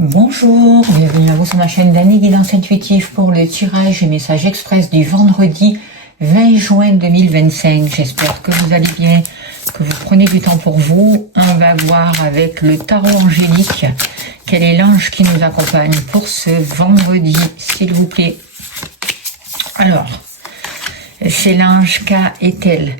Bonjour, bienvenue à vous sur ma chaîne d'Annie Guidance Intuitive pour le tirage et message express du vendredi 20 juin 2025. J'espère que vous allez bien, que vous prenez du temps pour vous. On va voir avec le tarot angélique quel est l'ange qui nous accompagne pour ce vendredi, s'il vous plaît. Alors, c'est l'ange K et Tel.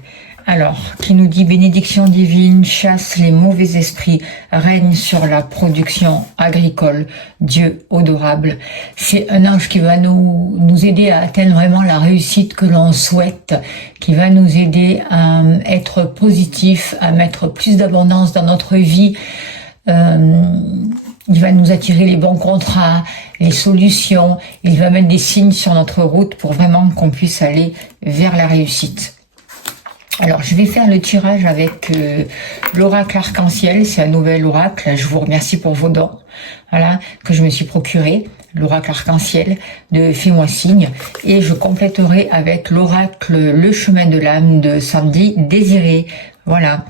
Alors, qui nous dit bénédiction divine, chasse les mauvais esprits, règne sur la production agricole, Dieu odorable. C'est un ange qui va nous aider à atteindre vraiment la réussite que l'on souhaite, qui va nous aider à être positif, à mettre plus d'abondance dans notre vie. Il va nous attirer les bons contrats, les solutions. Il va mettre des signes sur notre route pour vraiment qu'on puisse aller vers la réussite. Alors, je vais faire le tirage avec l'oracle arc-en-ciel. C'est un nouvel oracle. Je vous remercie pour vos dons, voilà, que je me suis procuré. L'oracle arc-en-ciel de Fais-moi signe. Et je compléterai avec l'oracle Le chemin de l'âme de Sandy Désiré. Voilà.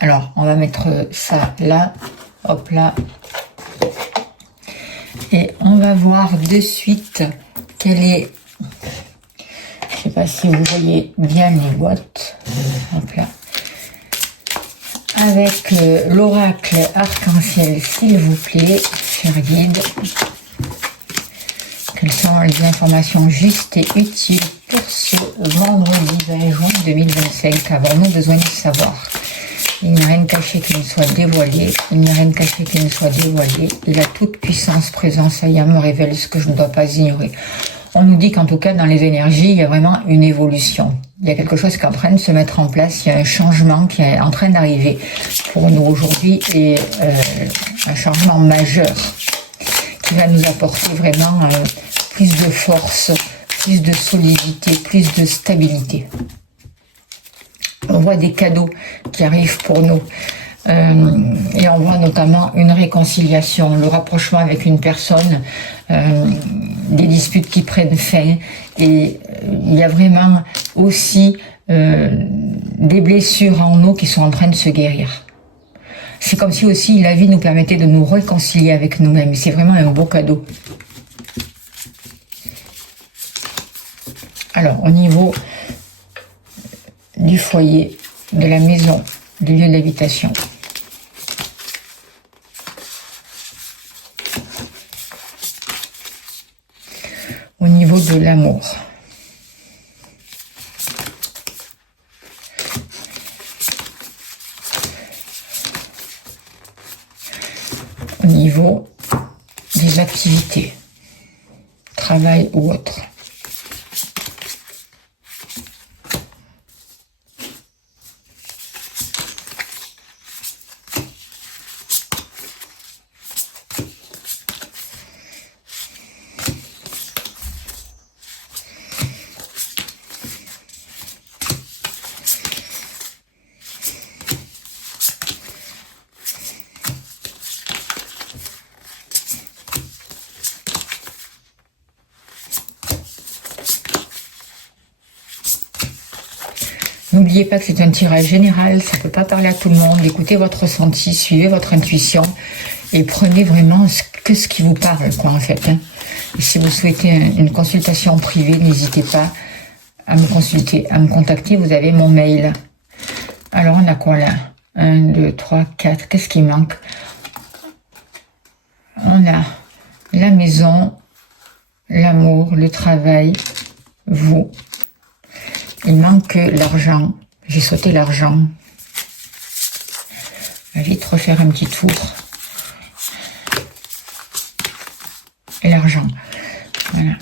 Alors, on va mettre ça là. Hop là. Et on va voir de suite quelle est... Je ne sais pas si vous voyez bien les boîtes. Hop là. Avec l'oracle arc-en-ciel, s'il vous plaît, cher guide. Quelles sont les informations justes et utiles pour ce vendredi 20 juin 2025? Avons-nous besoin de savoir? Il n'y a rien de caché qui ne soit dévoilé. Il n'y a rien de caché qui ne soit dévoilé. Il a toute puissance, présence. Ça me révèle ce que je ne dois pas ignorer. On nous dit qu'en tout cas, dans les énergies, il y a vraiment une évolution. Il y a quelque chose qui est en train de se mettre en place. Il y a un changement qui est en train d'arriver pour nous aujourd'hui et un changement majeur qui va nous apporter vraiment plus de force, plus de solidité, plus de stabilité. On voit des cadeaux qui arrivent pour nous. Et on voit notamment une réconciliation, le rapprochement avec une personne, des disputes qui prennent fin, et il y a vraiment aussi des blessures en nous qui sont en train de se guérir. C'est comme si aussi la vie nous permettait de nous réconcilier avec nous-mêmes. C'est vraiment un beau cadeau. Alors, au niveau du foyer, de la maison, du lieu d'habitation. Au niveau de l'amour. Au niveau des activités, travail ou autre. N'oubliez pas que c'est un tirage général, ça ne peut pas parler à tout le monde. Écoutez votre ressenti, suivez votre intuition et prenez vraiment ce qui vous parle, quoi, en fait. Hein. Et si vous souhaitez une consultation privée, n'hésitez pas à me consulter, à me contacter. Vous avez mon mail. Alors, on a quoi là? 1, 2, 3, 4. Qu'est-ce qui manque? On a la maison, l'amour, le travail, vous. Il manque l'argent. J'ai sauté l'argent. Je vais vite refaire un petit tour. Et l'argent. Voilà.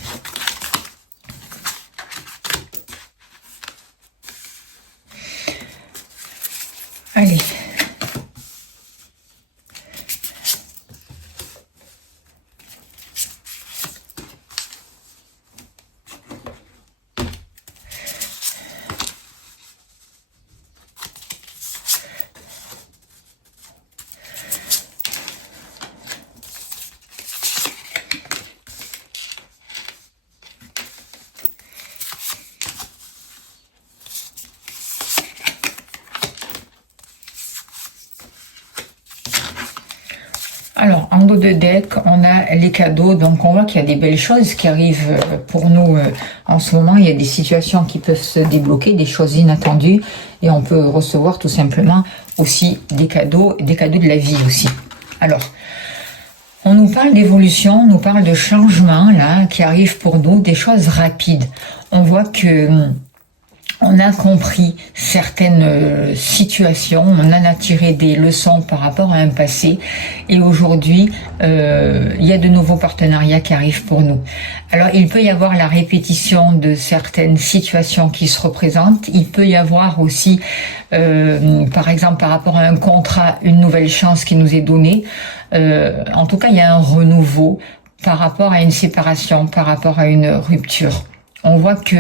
Allez. haut de deck, on a les cadeaux. Donc, on voit qu'il y a des belles choses qui arrivent pour nous en ce moment. Il y a des situations qui peuvent se débloquer, des choses inattendues. Et on peut recevoir tout simplement aussi des cadeaux de la vie aussi. Alors, on nous parle d'évolution, on nous parle de changement là qui arrivent pour nous, des choses rapides. On voit que on a compris certaines situations, on en a tiré des leçons par rapport à un passé et aujourd'hui, il y a de nouveaux partenariats qui arrivent pour nous. Alors, il peut y avoir la répétition de certaines situations qui se représentent, il peut y avoir aussi, par exemple, par rapport à un contrat, une nouvelle chance qui nous est donnée. En tout cas, il y a un renouveau par rapport à une séparation, par rapport à une rupture. On voit que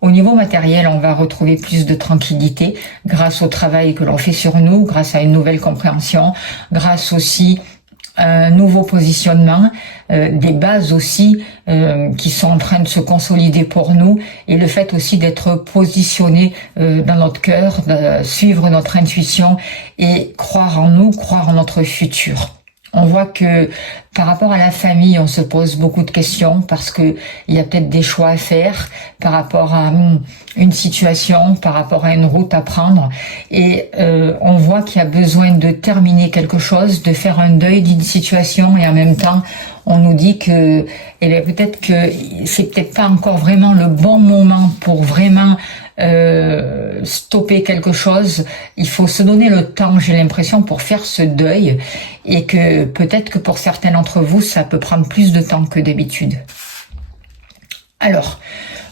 au niveau matériel, on va retrouver plus de tranquillité grâce au travail que l'on fait sur nous, grâce à une nouvelle compréhension, grâce aussi à un nouveau positionnement, des bases aussi qui sont en train de se consolider pour nous et le fait aussi d'être positionné dans notre cœur, de suivre notre intuition et croire en nous, croire en notre futur. On voit que par rapport à la famille, on se pose beaucoup de questions parce que il y a peut-être des choix à faire par rapport à une situation, par rapport à une route à prendre. Et on voit qu'il y a besoin de terminer quelque chose, de faire un deuil d'une situation et en même temps, on nous dit que peut-être que c'est peut-être pas encore vraiment le bon moment pour vraiment stopper quelque chose. Il faut se donner le temps, j'ai l'impression, pour faire ce deuil et que peut-être que pour certains d'entre vous, ça peut prendre plus de temps que d'habitude. Alors,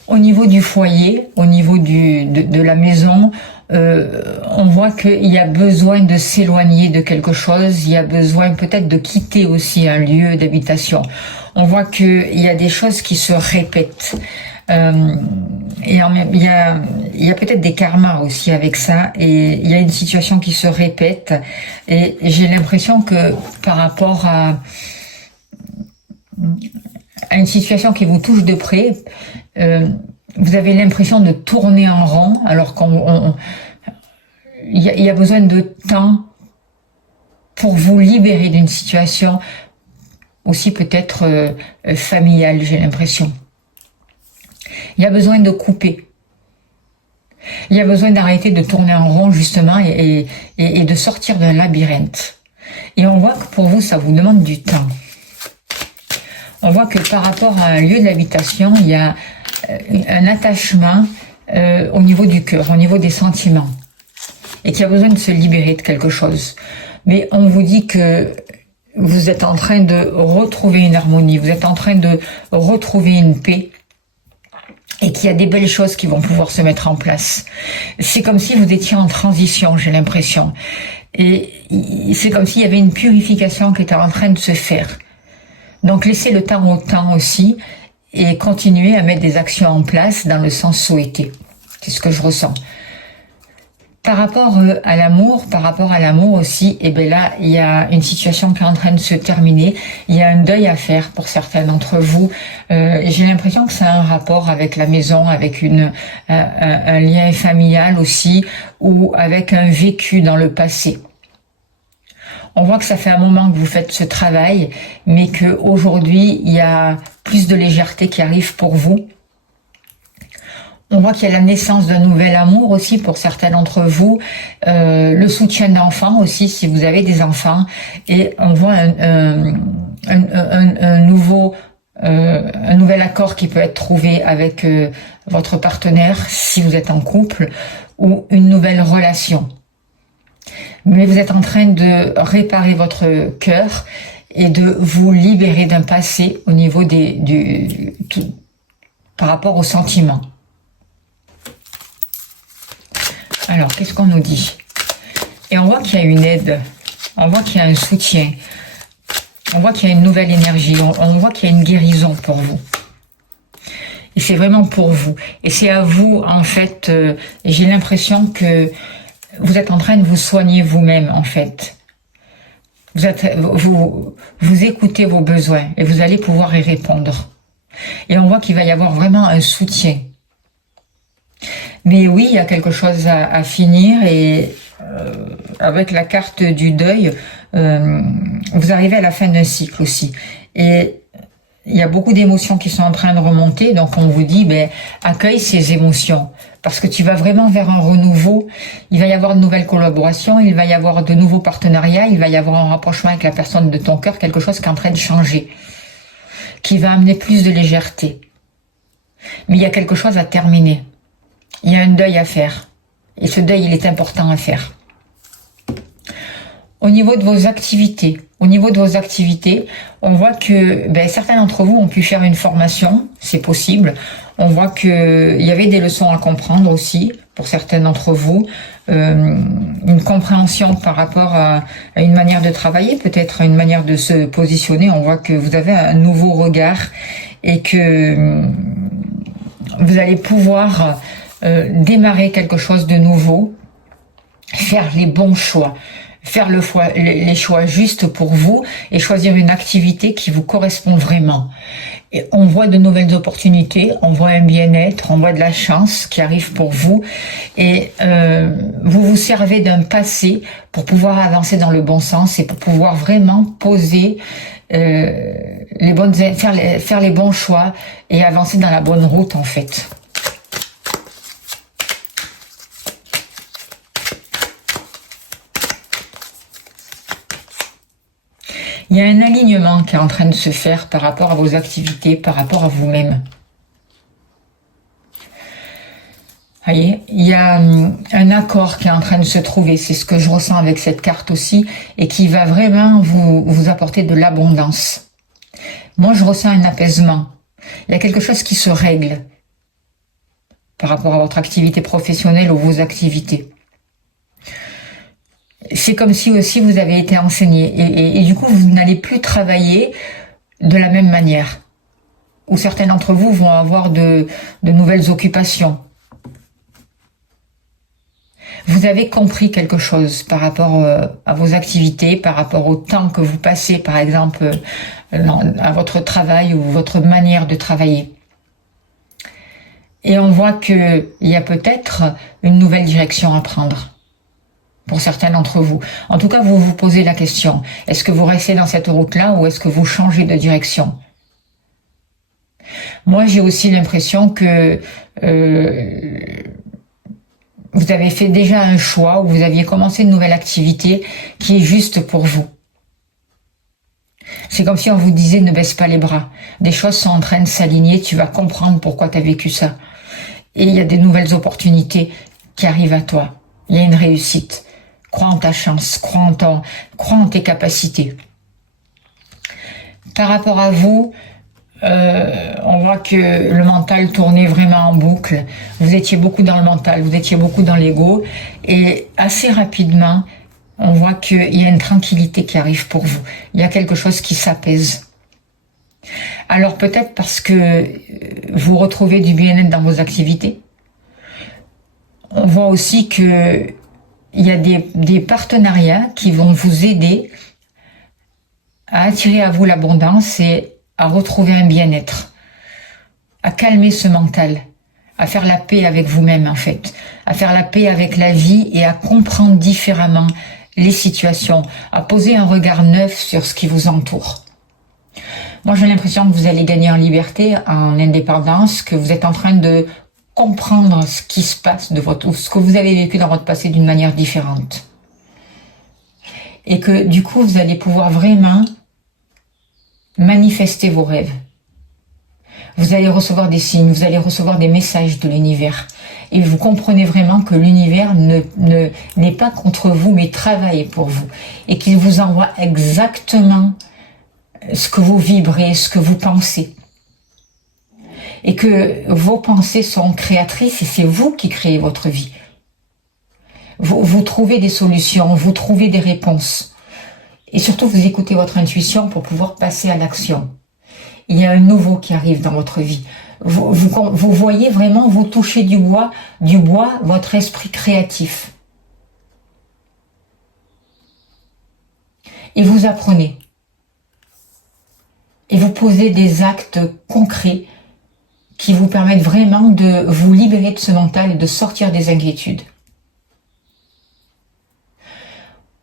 au niveau du foyer, au niveau de la maison, on voit qu'il y a besoin de s'éloigner de quelque chose, il y a besoin peut-être de quitter aussi un lieu d'habitation. On voit qu'il y a des choses qui se répètent. Et il y a peut-être des karmas aussi avec ça et il y a une situation qui se répète et j'ai l'impression que par rapport à une situation qui vous touche de près, vous avez l'impression de tourner en rond alors il y a besoin de temps pour vous libérer d'une situation aussi peut-être familiale, j'ai l'impression. Il y a besoin de couper. Il y a besoin d'arrêter de tourner en rond justement et de sortir d'un labyrinthe. Et on voit que pour vous, ça vous demande du temps. On voit que par rapport à un lieu d'habitation, il y a un attachement au niveau du cœur, au niveau des sentiments. Et qu'il y a besoin de se libérer de quelque chose. Mais on vous dit que vous êtes en train de retrouver une harmonie, vous êtes en train de retrouver une paix. Et qu'il y a des belles choses qui vont pouvoir se mettre en place. C'est comme si vous étiez en transition, j'ai l'impression. Et c'est comme s'il y avait une purification qui était en train de se faire. Donc laissez le temps au temps aussi et continuez à mettre des actions en place dans le sens souhaité. C'est ce que je ressens. Par rapport à l'amour aussi, et bien là, il y a une situation qui est en train de se terminer. Il y a un deuil à faire pour certains d'entre vous. J'ai l'impression que ça a un rapport avec la maison, avec un lien familial aussi, ou avec un vécu dans le passé. On voit que ça fait un moment que vous faites ce travail, mais que aujourd'hui il y a plus de légèreté qui arrive pour vous. On voit qu'il y a la naissance d'un nouvel amour aussi pour certains d'entre vous, le soutien d'enfants aussi si vous avez des enfants, et on voit un nouvel accord qui peut être trouvé avec votre partenaire si vous êtes en couple, ou une nouvelle relation. Mais vous êtes en train de réparer votre cœur et de vous libérer d'un passé au niveau par rapport aux sentiments. Alors, qu'est-ce qu'on nous dit? Et on voit qu'il y a une aide, on voit qu'il y a un soutien, on voit qu'il y a une nouvelle énergie, on voit qu'il y a une guérison pour vous. Et c'est vraiment pour vous. Et c'est à vous, en fait, j'ai l'impression que vous êtes en train de vous soigner vous-même, en fait. Vous écoutez vos besoins et vous allez pouvoir y répondre. Et on voit qu'il va y avoir vraiment un soutien. Mais oui, il y a quelque chose à finir et avec la carte du deuil, vous arrivez à la fin d'un cycle aussi. Et il y a beaucoup d'émotions qui sont en train de remonter, donc on vous dit, ben, accueille ces émotions, parce que tu vas vraiment vers un renouveau, il va y avoir de nouvelles collaborations, il va y avoir de nouveaux partenariats, il va y avoir un rapprochement avec la personne de ton cœur, quelque chose qui est en train de changer, qui va amener plus de légèreté. Mais il y a quelque chose à terminer, il y a un deuil à faire, et ce deuil, il est important à faire. Au niveau de vos activités, on voit que certains d'entre vous ont pu faire une formation, c'est possible. On voit qu'il y avait des leçons à comprendre aussi pour certains d'entre vous, une compréhension par rapport à une manière de travailler, peut-être une manière de se positionner. On voit que vous avez un nouveau regard et que vous allez pouvoir démarrer quelque chose de nouveau, faire les bons choix. Faire les choix justes pour vous et choisir une activité qui vous correspond vraiment. Et on voit de nouvelles opportunités, on voit un bien-être, on voit de la chance qui arrive pour vous et vous vous servez d'un passé pour pouvoir avancer dans le bon sens et pour pouvoir vraiment poser faire les bons choix et avancer dans la bonne route en fait. Il y a un alignement qui est en train de se faire par rapport à vos activités, par rapport à vous-même. Voyez, il y a un accord qui est en train de se trouver, c'est ce que je ressens avec cette carte aussi, et qui va vraiment vous apporter de l'abondance. Moi, je ressens un apaisement. Il y a quelque chose qui se règle par rapport à votre activité professionnelle ou vos activités. C'est comme si aussi vous avez été enseigné et du coup vous n'allez plus travailler de la même manière. Ou certains d'entre vous vont avoir de nouvelles occupations. Vous avez compris quelque chose par rapport à vos activités, par rapport au temps que vous passez par exemple à votre travail ou votre manière de travailler. Et on voit qu'il y a peut-être une nouvelle direction à prendre. Pour certains d'entre vous. En tout cas, vous vous posez la question, est-ce que vous restez dans cette route-là ou est-ce que vous changez de direction? Moi, j'ai aussi l'impression que vous avez fait déjà un choix ou vous aviez commencé une nouvelle activité qui est juste pour vous. C'est comme si on vous disait ne baisse pas les bras. Des choses sont en train de s'aligner, tu vas comprendre pourquoi tu as vécu ça. Et il y a des nouvelles opportunités qui arrivent à toi. Il y a une réussite. Crois en ta chance, crois en tes capacités. Par rapport à vous, on voit que le mental tournait vraiment en boucle. Vous étiez beaucoup dans le mental, vous étiez beaucoup dans l'ego. Et assez rapidement, on voit qu'il y a une tranquillité qui arrive pour vous. Il y a quelque chose qui s'apaise. Alors peut-être parce que vous retrouvez du bien-être dans vos activités. On voit aussi que il y a des partenariats qui vont vous aider à attirer à vous l'abondance et à retrouver un bien-être, à calmer ce mental, à faire la paix avec vous-même en fait, à faire la paix avec la vie et à comprendre différemment les situations, à poser un regard neuf sur ce qui vous entoure. Moi j'ai l'impression que vous allez gagner en liberté, en indépendance, que vous êtes en train de comprendre ce qui se passe ce que vous avez vécu dans votre passé d'une manière différente. Et que du coup, vous allez pouvoir vraiment manifester vos rêves. Vous allez recevoir des signes, vous allez recevoir des messages de l'univers. Et vous comprenez vraiment que l'univers n'est pas contre vous, mais travaille pour vous. Et qu'il vous envoie exactement ce que vous vibrez, ce que vous pensez. Et que vos pensées sont créatrices et c'est vous qui créez votre vie. Vous trouvez des solutions, vous trouvez des réponses. Et surtout, vous écoutez votre intuition pour pouvoir passer à l'action. Il y a un nouveau qui arrive dans votre vie. Vous voyez vraiment, vous touchez du bois, votre esprit créatif. Et vous apprenez. Et vous posez des actes concrets qui vous permettent vraiment de vous libérer de ce mental et de sortir des inquiétudes.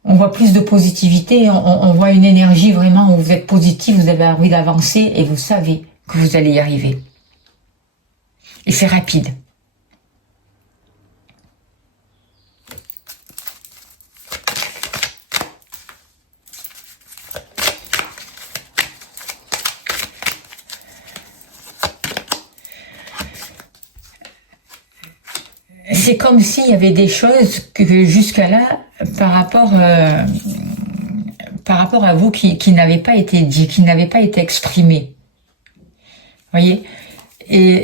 On voit plus de positivité, on voit une énergie vraiment où vous êtes positif, vous avez envie d'avancer et vous savez que vous allez y arriver. Et c'est rapide. C'est comme s'il y avait des choses que jusqu'à là, par rapport à vous qui n'avaient pas été dit, qui n'avaient pas été exprimées. Voyez. Et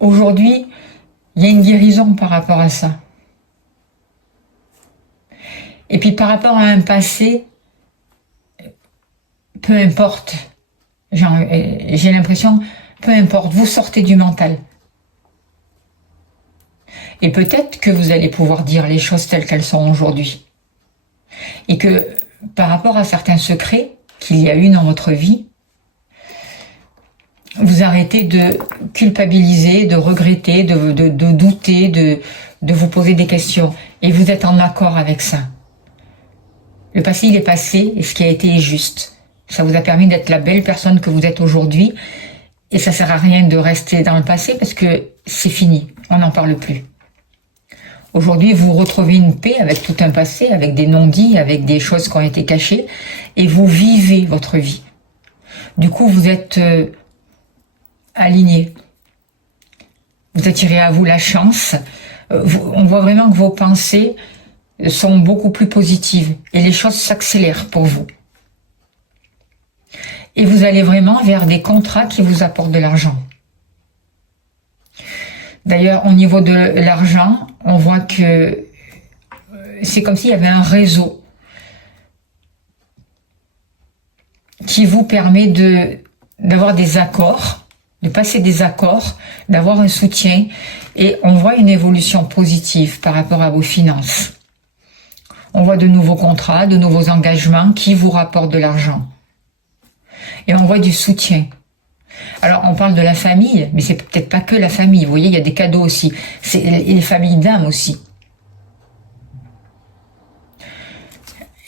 aujourd'hui, il y a une guérison par rapport à ça. Et puis par rapport à un passé, peu importe, j'ai l'impression, peu importe, vous sortez du mental. Et peut-être que vous allez pouvoir dire les choses telles qu'elles sont aujourd'hui. Et que par rapport à certains secrets qu'il y a eu dans votre vie, vous arrêtez de culpabiliser, de regretter, de douter, de vous poser des questions. Et vous êtes en accord avec ça. Le passé, il est passé et ce qui a été est juste. Ça vous a permis d'être la belle personne que vous êtes aujourd'hui. Et ça sert à rien de rester dans le passé parce que c'est fini. On n'en parle plus. Aujourd'hui, vous retrouvez une paix avec tout un passé, avec des non-dits, avec des choses qui ont été cachées, et vous vivez votre vie. Du coup, vous êtes aligné. Vous attirez à vous la chance. On voit vraiment que vos pensées sont beaucoup plus positives, et les choses s'accélèrent pour vous. Et vous allez vraiment vers des contrats qui vous apportent de l'argent. D'ailleurs, au niveau de l'argent, on voit que c'est comme s'il y avait un réseau qui vous permet d'avoir des accords, de passer des accords, d'avoir un soutien, et on voit une évolution positive par rapport à vos finances. On voit de nouveaux contrats, de nouveaux engagements qui vous rapportent de l'argent. Et on voit du soutien. Alors, on parle de la famille, mais c'est peut-être pas que la famille. Vous voyez, il y a des cadeaux aussi. C'est les familles d'âme aussi.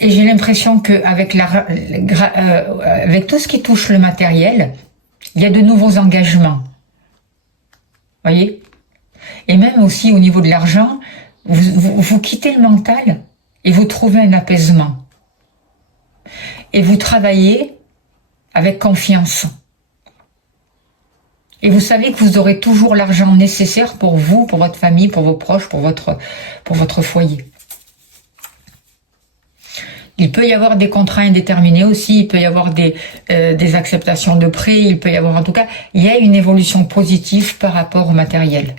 Et j'ai l'impression qu'avec avec tout ce qui touche le matériel, il y a de nouveaux engagements. Vous voyez? Et même aussi au niveau de l'argent, vous quittez le mental et vous trouvez un apaisement. Et vous travaillez avec confiance. Et vous savez que vous aurez toujours l'argent nécessaire pour vous, pour votre famille, pour vos proches, pour votre foyer. Il peut y avoir des contrats indéterminés aussi, il peut y avoir des acceptations de prêts, il peut y avoir en tout cas, il y a une évolution positive par rapport au matériel.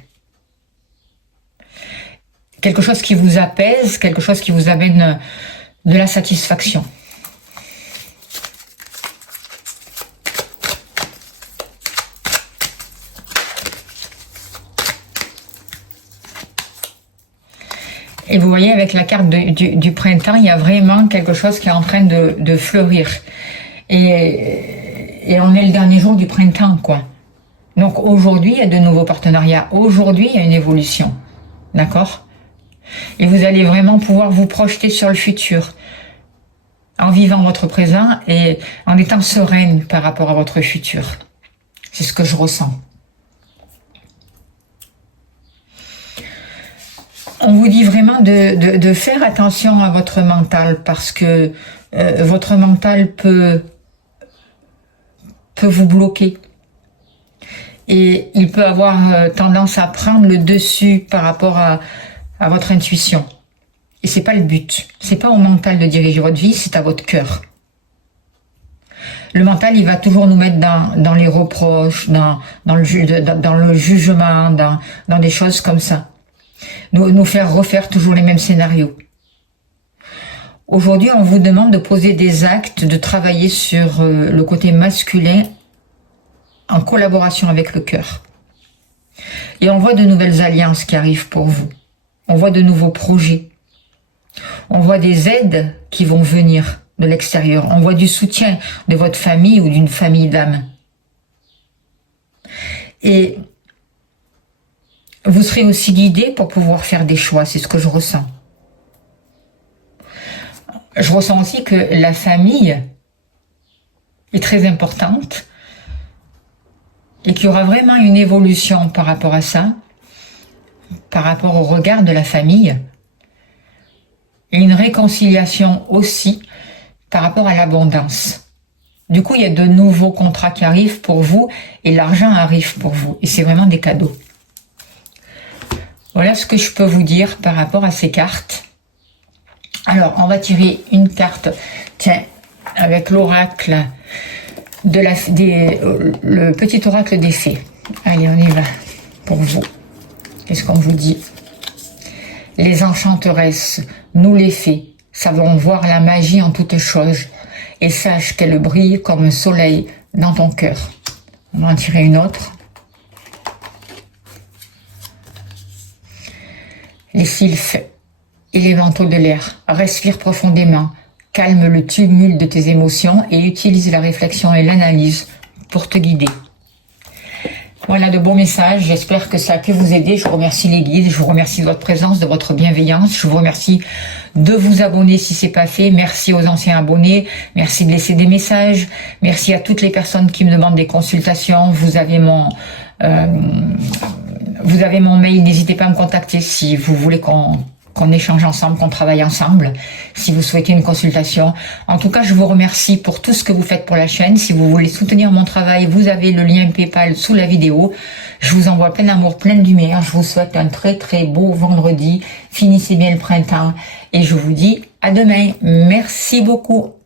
Quelque chose qui vous apaise, quelque chose qui vous amène de la satisfaction. Et vous voyez, avec la carte du printemps, il y a vraiment quelque chose qui est en train de fleurir. Et on est le dernier jour du printemps, quoi. Donc aujourd'hui, il y a de nouveaux partenariats. Aujourd'hui, il y a une évolution. D'accord? Et vous allez vraiment pouvoir vous projeter sur le futur. En vivant votre présent et en étant sereine par rapport à votre futur. C'est ce que je ressens. On vous dit vraiment de faire attention à votre mental parce que votre mental peut vous bloquer. Et il peut avoir tendance à prendre le dessus par rapport à votre intuition. Et c'est pas le but. C'est pas au mental de diriger votre vie, c'est à votre cœur. Le mental, il va toujours nous mettre dans les reproches, dans le jugement, dans des choses comme ça. Nous faire refaire toujours les mêmes scénarios. Aujourd'hui, on vous demande de poser des actes, de travailler sur le côté masculin en collaboration avec le cœur. Et on voit de nouvelles alliances qui arrivent pour vous. On voit de nouveaux projets. On voit des aides qui vont venir de l'extérieur. On voit du soutien de votre famille ou d'une famille d'âme. Et vous serez aussi guidé pour pouvoir faire des choix, c'est ce que je ressens. Je ressens aussi que la famille est très importante et qu'il y aura vraiment une évolution par rapport à ça, par rapport au regard de la famille, et une réconciliation aussi par rapport à l'abondance. Du coup, il y a de nouveaux contrats qui arrivent pour vous et l'argent arrive pour vous. Et c'est vraiment des cadeaux. Voilà ce que je peux vous dire par rapport à ces cartes. Alors, on va tirer une carte, tiens, avec l'oracle le petit oracle des fées. Allez, on y va pour vous. Qu'est-ce qu'on vous dit? Les enchanteresses, nous les fées, savons voir la magie en toutes choses et sache qu'elle brille comme un soleil dans ton cœur. On va en tirer une autre. Les sylphes, élémentaux de l'air, respire profondément, calme le tumulte de tes émotions et utilise la réflexion et l'analyse pour te guider. Voilà de beaux messages, j'espère que ça a pu vous aider. Je vous remercie les guides, je vous remercie de votre présence, de votre bienveillance. Je vous remercie de vous abonner si ce n'est pas fait. Merci aux anciens abonnés, merci de laisser des messages. Merci à toutes les personnes qui me demandent des consultations. Vous avez mon mail, n'hésitez pas à me contacter si vous voulez qu'on échange ensemble, qu'on travaille ensemble, si vous souhaitez une consultation. En tout cas, je vous remercie pour tout ce que vous faites pour la chaîne. Si vous voulez soutenir mon travail, vous avez le lien PayPal sous la vidéo. Je vous envoie plein d'amour, plein de lumière. Je vous souhaite un très très beau vendredi. Finissez bien le printemps et je vous dis à demain. Merci beaucoup.